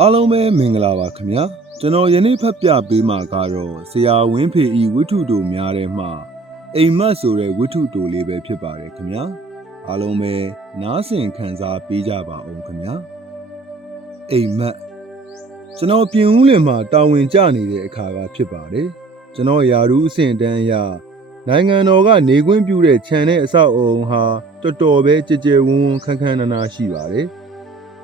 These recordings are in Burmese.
အားလုံးပဲမင်္ဂလာပါခင်ဗျာကျွန်တော်ယနေ့ဖတ်ပြပေးမှာကတော့ဆရာဝင်းဖေဤဝိထုတို့များထဲမှာအိမ်မက်ဆိုတဲ့ဝိထုတို့လေးပဲဖြစ်ပါတယ်ခင်ဗျာအားလုံးပဲနားဆင်ခံစားပေးကြပါအောင်ခင်ဗျာအိမ်မက်ကျွန်တော်ပြင်ဦးလင်မှာတာဝန်ကျနေတဲ့အခါကဖြစ်ပါတယ်ကျွန်တော်ယာရုအဆင့်တန်းအရနိုင်ငံတော်ကနေခွင့်ပြုတဲ့ခြံတဲ့အဆောက်အုံဟာတော်တော်ပဲကြည်ကြဲဝန်းဝန်းခန်းခန်းနာနာရှိပါတယ်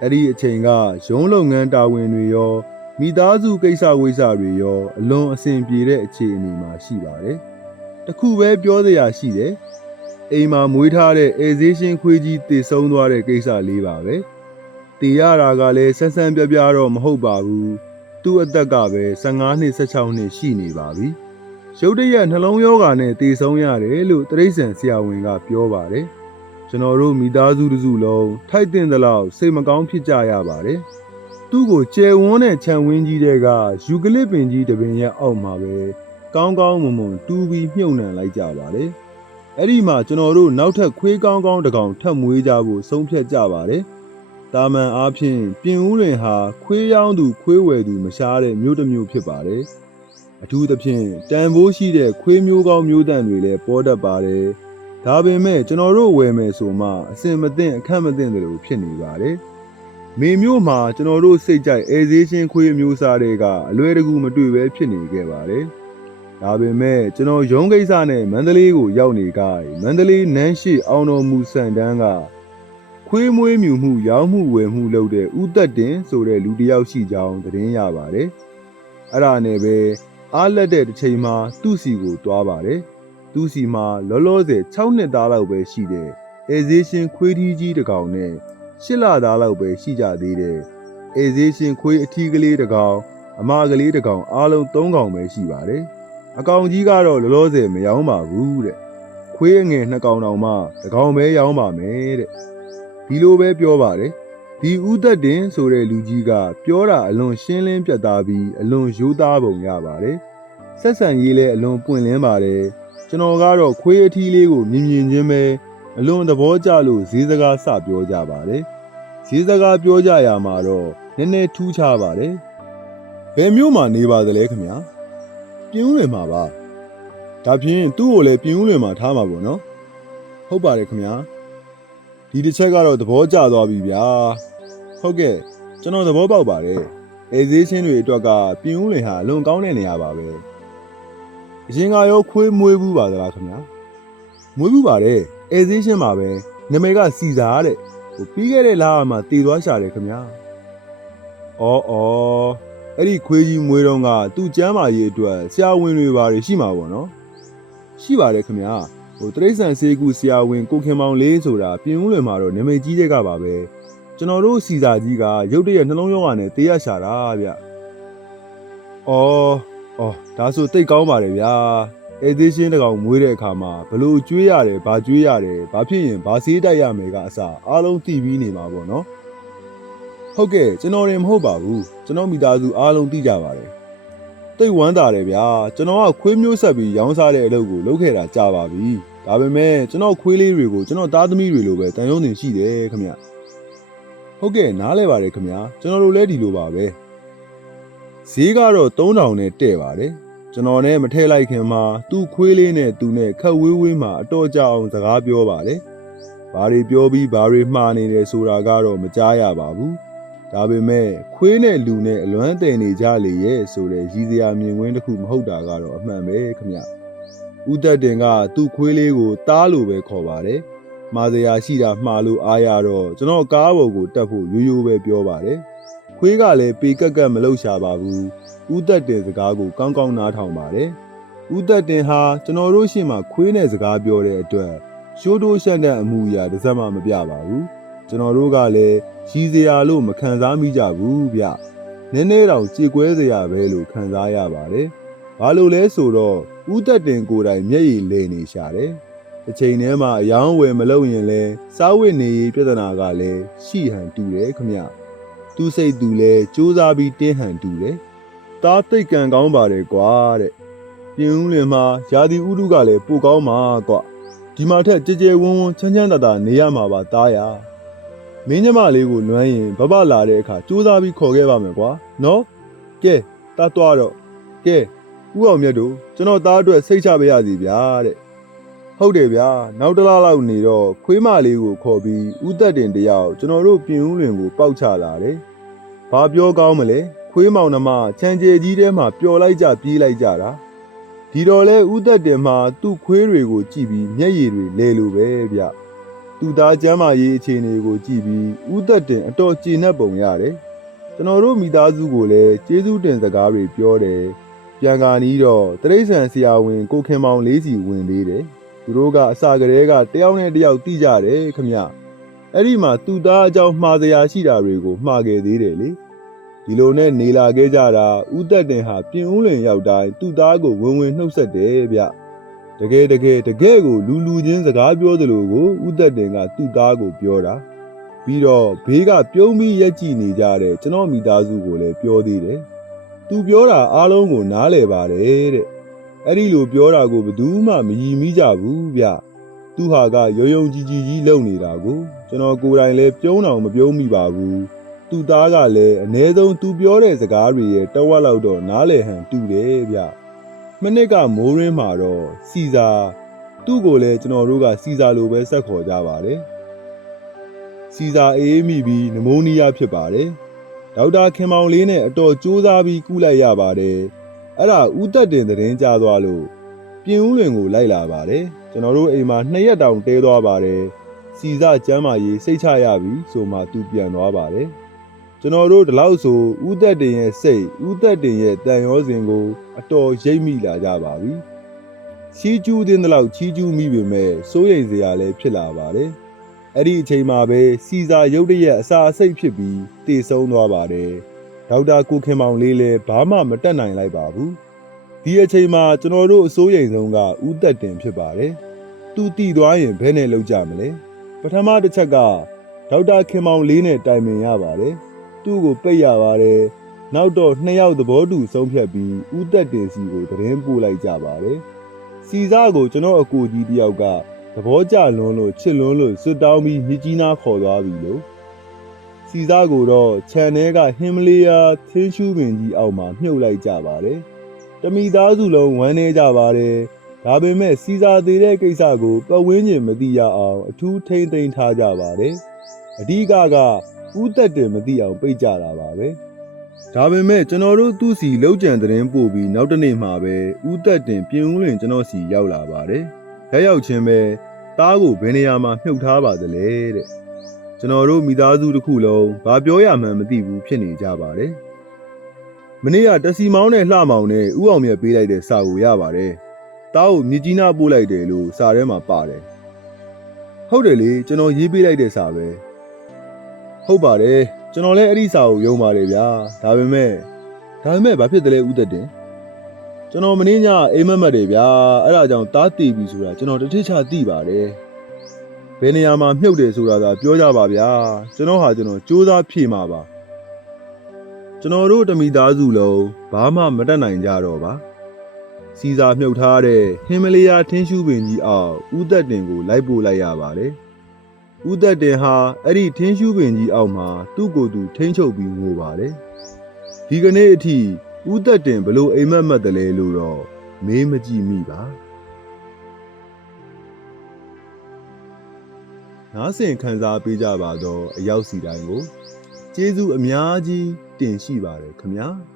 အဲ့ဒီအချိန်ကရုံးလုပ်ငန်းတာဝန်တွေရောမိသားစုကိစ္စဝိစ္စတွေရောအလွန်အဆင်ပြေတဲ့အခြေအနေမှာရှိပါတယ်။တခုပဲပြောစရာရှိတယ်။အိမ်မှာမွေးထားတဲ့အေဇေးရှင်ခွေးကြီးတည်ဆုံးသွားတဲ့ကိစ္စလေးပါပဲ။တည်ရတာကလည်းဆန်းဆန်းပြပြတော့မဟုတ်ပါဘူး။သူ့အသက်ကပဲ15နှစ်16နှစ်ရှိနေပါပြီ။ရုတ်တရက်နှလုံးရောဂါနဲ့တည်ဆုံးရတယ်လို့တရိษံဆရာဝန်ကပြောပါတယ်။ ကျွန်တော်တို့မိသားစုတစ်စုလုံးထိုက်တင်သလောက်စိတ်မကောင်းဖြစ်ကြရပါတယ်။သူ့ကိုကျယ်ဝန်းတဲ့ခြံဝင်းကြီးတွေကယူကလစ်ပင်ကြီးတစ်ပင်ရဲ့အောက်မှာပဲကောင်းကောင်းမွန်မွန်တူးပြီးမြုပ်နှံလိုက်ကြပါတယ်။အဲ့ဒီမှာကျွန်တော်တို့နောက်ထပ်ခွေးကောင်းကောင်းတစ်ကောင်ထပ်မွေးကြဖို့ဆုံးဖြတ်ကြပါတယ်။တာမန်အားဖြင့်ပြင်ဦးလင်ဟာခွေးရောင်းသူခွေးဝယ်သူမရှားတဲ့မြို့တစ်မြို့ဖြစ်ပါတယ်။အထူးသဖြင့်တန်ဖိုးရှိတဲ့ခွေးမျိုးကောင်းမျိုးတန်တွေလည်းပေါ်တတ်ပါတယ်။ ဒါပေမဲ့ကျွန်တော်တို့ဝယ်မယ်ဆိုမှအစင်မသိအခက်မသိတယ်လို့ဖြစ်နေပါတယ်။မေမျိုးမှာကျွန်တော်တို့စိတ်ကြိုက်အဲဇေးချင်းခွေးမျိုးစားတွေကအလွယ်တကူမတွေ့ပဲဖြစ်နေခဲ့ပါတယ်။ဒါပေမဲ့ကျွန်တော်ရုံးကိစ္စနဲ့မန္တလေးကိုရောက်နေကြမန္တလေးနန်းရှိအောင်တော်မူစံတန်းကခွေးမွေးမြူမှုရောင်းမှုဝယ်မှုလုပ်တဲ့ဥသက်တင်ဆိုတဲ့လူတစ်ယောက်ရှိကြောင်းသတင်းရပါတယ်။အဲ့ဒါနဲ့ပဲအားလက်တဲ့တစ်ချိန်မှာသူ့စီကိုတွားပါတယ်။ သူ့စီမှာလောလောဆယ်6နှစ်သားလောက်ပဲရှိတဲ့အေဇေးရှင်ခွေးထီးကြီးတစ်ကောင်နဲ့8လသားလောက်ပဲရှိကြသေးတယ်။အေဇေးရှင်ခွေးအထီးကလေးတစ်ကောင်အမကလေးတစ်ကောင်အားလုံး3ကောင်ပဲရှိပါတယ်။အကောင်ကြီးကတော့လောလောဆယ်မယောင်းပါဘူးတဲ့။ခွေးအငယ်2ကောင်တောင်မှတစ်ကောင်ပဲယောင်းပါမယ်တဲ့။ဒီလိုပဲပြောပါတယ်။ဒီဥသက်တင်ဆိုတဲ့လူကြီးကပြောတာအလွန်ရှင်းလင်းပြတ်သားပြီးအလွန်ရိုးသားပုံရပါတယ်။ဆက်ဆံရေးလည်းအလွန်ပွင့်လင်းပါတယ်။ ကျွန်တော်ကတော့ခွေးအထီးလေးကိုမြင်မြင်ချင်းပဲအလွန်သဘောကျလို့ဈေးစကားစပြောကြပါတယ်။ဈေးစကားပြောကြရမှာတော့နည်းနည်းထူးခြားပါတယ်။ဘယ်မျိုးမှာနေပါသလဲခင်ဗျာ။ပြင်းဦးလွင်မှာပါ။ဒါဖြင့်သူ့ကိုလည်းပြင်းဦးလွင်မှာထားမှာပေါ့နော်။ဟုတ်ပါတယ်ခင်ဗျာ။ဒီတစ်ချက်ကတော့သဘောကျသွားပြီဗျာ။ဟုတ်ကဲ့ကျွန်တော်သဘောပေါက်ပါတယ်။အဲဈေးချင်းတွေအတွက်ကပြင်းဦးလွင်ဟာအလွန်ကောင်းတဲ့နေရာပါပဲ။ အရင်ကရောခွေးမွေးဘူးပါသလားခင်ဗျာမွေးဘူးပါတယ်အဲဇေးရှင်းပါပဲနာမည်ကစီစာတဲ့ဟိုပြီးခဲ့တဲ့လကမှတည်သွားရှာတယ်ခင်ဗျာအော်အော်အဲ့ဒီခွေးကြီးမွေးတော့ကသူ့ကျမ်းမာရေးအတွက်ဆရာဝန်တွေပါရှိမှာပေါ့နော်ရှိပါတယ်ခင်ဗျာဟိုတရိษံစေကူဆရာဝန်ကိုခင်မောင်လေးဆိုတာပြင်ဦးလွင်မှာတော့နာမည်ကြီးတဲ့ကပါပဲကျွန်တော်တို့စီစာကြီးကရုတ်တရက်နှလုံးရောဂါနဲ့တေးရရှာတာဗျအော် အော်ဒါဆိုတိတ်ကောင်းပါတယ်ဗျာအဲသေးရှင်းတကောင်မွေးတဲ့အခါမှာဘလို့ကျွေးရတယ်ဘာကျွေးရတယ်ဘာဖြစ်ရင်ဘာဆေးတိုက်ရမယ်ကအစအားလုံးသိပြီးနေမှာပေါ့နော်ဟုတ်ကဲ့ကျွန်တော်ရင်မဟုတ်ပါဘူးကျွန်တော်မိသားစုအားလုံးသိကြပါတယ်တိတ်ဝမ်းသာတယ်ဗျာကျွန်တော်ကခွေးမျိုးဆက်ပြီးရောင်းစားတဲ့အလုပ်ကိုလုပ်ခဲ့တာကြာပါပြီဒါပေမဲ့ကျွန်တော်ခွေးလေးတွေကိုကျွန်တော်သားသမီးတွေလိုပဲတန်ရုံးတင်ရှိတယ်ခင်ဗျဟုတ်ကဲ့နားလဲပါတယ်ခင်ဗျာကျွန်တော်တို့လည်းဒီလိုပါပဲ ဈေးကတော့3000နဲ့တဲ့ပါတယ်ကျွန်တော်နဲ့မထည့်လိုက်ခင်မှာသူ့ခွေးလေးနဲ့သူနဲ့ခက်ဝေးဝေးမှာအတော့ကြအောင်စကားပြောပါတယ်ဘာတွေပြောပြီးဘာတွေမှားနေတယ်ဆိုတာကတော့မကြားရပါဘူးဒါပေမဲ့ခွေးနဲ့လူနဲ့အလွမ်းတယ်နေကြလေရဲ့ဆိုတဲ့ရည်စရာမြင်ကွင်းတစ်ခုမဟုတ်တာကတော့အမှန်ပဲခင်ဗျဦးသက်တင်ကသူ့ခွေးလေးကိုတားလို့ပဲခေါ်ပါတယ်မှားစရာရှိတာမှားလို့အားရတော့ကျွန်တော်ကားပေါ်ကိုတက်ဖို့ရိုးရိုးပဲပြောပါတယ် ခွေးကလည်းပေကက်ကက်မလှုပ်ရှာပါဘူး။ဥသက်တင်စကားကိုကောင်းကောင်းနားထောင်ပါတယ်။ဥသက်တင်ဟာကျွန်တော်တို့ရှေ့မှာခွေးနဲ့စကားပြောတဲ့အတွက်ရှိုးတိုးရှက်တဲ့အမှုအရာတစ်စက်မှမပြပါဘူး။ကျွန်တော်တို့ကလည်းရည်စရာလို့မခံစားမိကြဘူးဗျ။နည်းနည်းတော့ကြေကွဲစရာပဲလို့ခံစားရပါတယ်။ဘာလို့လဲဆိုတော့ဥသက်တင်ကိုယ်တိုင်မျက်ရည်လည်နေရှာတယ်။တစ်ချိန်တည်းမှာအယောင်းဝယ်မလုပ်ရင်လဲစားဝတ်နေရေးပြဿနာကလည်းရှိဟန်တူတယ်ခမ။ သူစိတ်သူလဲစူးစမ်းပြီးတင်းဟန်တူတယ်။တားတိတ်ကန်ကောင်းပါတယ်ကွာတဲ့။ပြင်းဦးလင်မှာရာသီဥတုကလည်းပိုကောင်းမှာကွာ။ဒီမှာထက်ကြဲကြဲဝန်းဝန်းချမ်းချမ်းသာသာနေရမှာပါတားရ။မင်းညမလေးကိုလွမ်းရင်ဘဘလာတဲ့အခါစူးစမ်းပြီးခေါ်ခဲ့ပါမယ်ကွာနော်ကဲတားသွားတော့ကဲဥအောင်မြတ်တို့ကျွန်တော်သားအတွက်စိတ်ချပါရစီဗျာတဲ့ ဟုတ်တယ်ဗျာနောက်တစ်လားလောက်နေတော့ခွေးမလေးကိုခေါ်ပြီးဥသက်တင်တယောက်ကျွန်တော်တို့ပြင်ဦးလွင်ကိုပေါက်ချလာတယ်ဘာပြောကောင်းမလဲခွေးမောင်နှမချမ်းကျဲကြီးထဲမှာပျော်လိုက်ကြပြေးလိုက်ကြတာဒီတော့လဲဥသက်တင်မှာသူ့ခွေးတွေကိုကြည့်ပြီးမျက်ရည်တွေလဲလိုပဲဗျသူသားကျမ်းမာရေးအခြေအနေကိုကြည့်ပြီးဥသက်တင်အတော်ကျေနပ်ပုံရတယ်။ကျွန်တော်တို့မိသားစုကိုလည်းကျေးဇူးတင်စကားတွေပြောတယ်။ပြန်ကာနီးတော့တရိษံဆရာဝန်ကိုခင်မောင်လေးစီဝင်သေးတယ်။ သူတို့ကအစာကလေးကတယောက်နဲ့တယောက်တိကြတယ်ခမ။အဲ့ဒီမှာသူသားအကြောင်းမှားစရာရှိတာတွေကိုမှားခဲ့သေးတယ်လေ။ဒီလိုနဲ့နေလာခဲ့ကြတာဥသက်တင်ဟာပြင်ဦးလွင်ရောက်တိုင်းသူသားကိုဝင်ဝင်နှုတ်ဆက်တယ်ဗျ။တကယ်တကယ်တကယ်ကိုလူလူချင်းစကားပြောသလိုကိုဥသက်တင်ကသူ့သားကိုပြောတာပြီးတော့ဘေးကပြုံးပြီးရက်ကြည့်နေကြတဲ့ကျွန်တော်မိသားစုကိုလည်းပြောသေးတယ်သူပြောတာအားလုံးကိုနားလည်ပါတယ်တဲ့ အဲ့ဒီလိုပြောတာကိုဘယ်သူမှမယီမိကြဘူးဗျသူဟာကရုံရုံကြည်ကြည်ကြီးလုပ်နေတာကိုကျွန်တော်ကိုယ်တိုင်လည်းပြုံးအောင်မပြုံးမိပါဘူးသူ့သားကလည်းအ ਨੇ ဆုံးသူပြောတဲ့စကားတွေရဲ့တဝက်လောက်တော့နားလည်ဟန်တူတယ်ဗျမနစ်ကမိုးရင်းမှာတော့စီစာသူ့ကိုလည်းကျွန်တော်တို့ကစီစာလိုပဲဆက်ခေါ်ကြပါတယ်စီစာအေးမိပြီးနမိုးနီးယားဖြစ်ပါတယ်ဒေါက်တာခင်မောင်လေးနဲ့အတော်စူးစမ်းပြီးကုလိုက်ရပါတယ် အဲ့ဒါဥသက်တင်သတင်းကြားသွားလို့ပြင်ဦးလွင်ကိုလိုက်လာပါတယ်ကျွန်တော်တို့အိမ်မှာနှစ်ရက်တောင်တဲသွားပါတယ်စီစာကျမ်းမာရေးစိတ်ချရပြီဆိုမှသူပြန်သွားပါတယ်ကျွန်တော်တို့ဒီလောက်ဆိုဥသက်တင်ရဲ့စိတ်ဥသက်တင်ရဲ့တန်ရောစဉ်ကို အတော်ရိပ်မိလာကြပါပြီ။ချီးကျူးတဲ့လောက်ချီးကျူးမိပေမဲ့စိုးရိမ်စရာလည်းဖြစ်လာပါတယ်။အဲ့ဒီအချိန်မှာပဲစီစာရုတ်တရက်အစာအစိတ်ဖြစ်ပြီးတည်ဆုံးသွားပါတယ်။ ဒေါက်တာကိုခင်မောင်လေးလည်းဘာမှမတက်နိုင်လိုက်ပါဘူး။ဒီအချိန်မှာကျွန်တော်တို့အစိုးရိမ်ဆုံးကဥသက်တင်ဖြစ်ပါတယ်။သူတည်သွားရင်ဘယ်နဲ့လောက်ကြမလဲ။ပထမတစ်ချက်ကဒေါက်တာခင်မောင်လေးနဲ့တိုင်ပင်ရပါတယ်။သူ့ကိုပိတ်ရပါတယ်။နောက်တော့နှစ်ယောက်သဘောတူဆုံးဖြတ်ပြီးဥသက်တင်စီကိုသတင်းပို့လိုက်ကြပါတယ်။စီစားကိုကျွန်တော်အကူကြီးတယောက်ကသဘောကျလွန်းလို့ချစ်လွန်းလို့စွတ်တောင်းပြီးမြစ်ကြီးနားခေါ်သွားပြီလို့ စီစားကိုတော့ခြံထဲကဟင်မလီယာသင်းရှူးပင်ကြီးအောက်မှာမြုပ်လိုက်ကြပါတယ်။တမိသားစုလုံးဝမ်းနေကြပါတယ်။ဒါပေမဲ့စီစားသေးတဲ့ကိစ္စကိုပတ်ဝန်းကျင်မသိရအောင်အထူးထိမ့်သိမ်းထားကြပါတယ်။အဓိကကဥသက်တင်မသိအောင်ပိတ်ကြတာပါပဲဒါပေမဲ့ကျွန်တော်တို့သူ့စီလောက်ကျန်သတင်းပို့ပြီးနောက်တစ်နေ့မှာပဲဥသက်တင်ပြင်ဦးလွင်ကျွန်တော်စီရောက်လာပါတယ်ရက်ရောက်ချင်းပဲတားကိုဘယ်နေရာမှာမြုပ်ထားပါသလဲတဲ့ ကျွန်တော်တို့မိသားစုတစ်ခုလုံးဘာပြောရမှန်းမသိဘူးဖြစ်နေကြပါတယ်မနေ့ကတစီမောင်းနဲ့လှမောင်နဲ့ဥအောင်မြတ်ပေးလိုက်တဲ့စာကိုရပါတယ်တားကိုမြစ်ကြီးနားပို့လိုက်တယ်လို့စာထဲမှာပါတယ်ဟုတ်တယ်လေကျွန်တော်ရေးပေးလိုက်တဲ့စာပဲဟုတ်ပါတယ်ကျွန်တော်လည်းအဲ့ဒီစာကိုယုံပါတယ်ဗျာဒါပေမဲ့ဒါပေမဲ့ဘာဖြစ်တယ်လဲဥသက်တင်ကျွန်တော်မင်းညအိမ်မက်မက်တယ်ဗျာအဲ့ဒါကြောင့်တားတီပြီဆိုတာကျွန်တော်တတိချသိပါတယ် ဘယ်နေရာမှာမြုပ်တယ်ဆိုတာသာပြောကြပါဗျာကျွန်တော်ဟာကျွန်တော်စူးစမ်းဖြေမှာပါကျွန်တော်တို့တမိသားစုလုံးဘာမှမတတ်နိုင်ကြတော့ပါစီစာမြုပ်ထားတဲ့ဟင်မလီယာထင်းရှူးပင်ကြီးအောက်ဥသက်တင်ကိုလိုက်ပို့လိုက်ရပါတယ်ဦးသက်တင်ဟာအဲ့ဒီထင်းရှူးပင်ကြီးအောက်မှာသူ့ကိုယ်သူထိမ့်ချုပ်ပြီးငိုပါတယ်။ဒီကနေ့အထိဦးသက်တင်ဘလို့အိမ်မက်မက်တယ်လဲလို့တော့မေးမကြည့်မိပါ။ နားဆင်ခံစားပေးကြပါတော့အရောက်စီတိုင်းကိုကျေးဇူးအများကြီးတင်ရှိပါတယ်ခင်ဗျာ။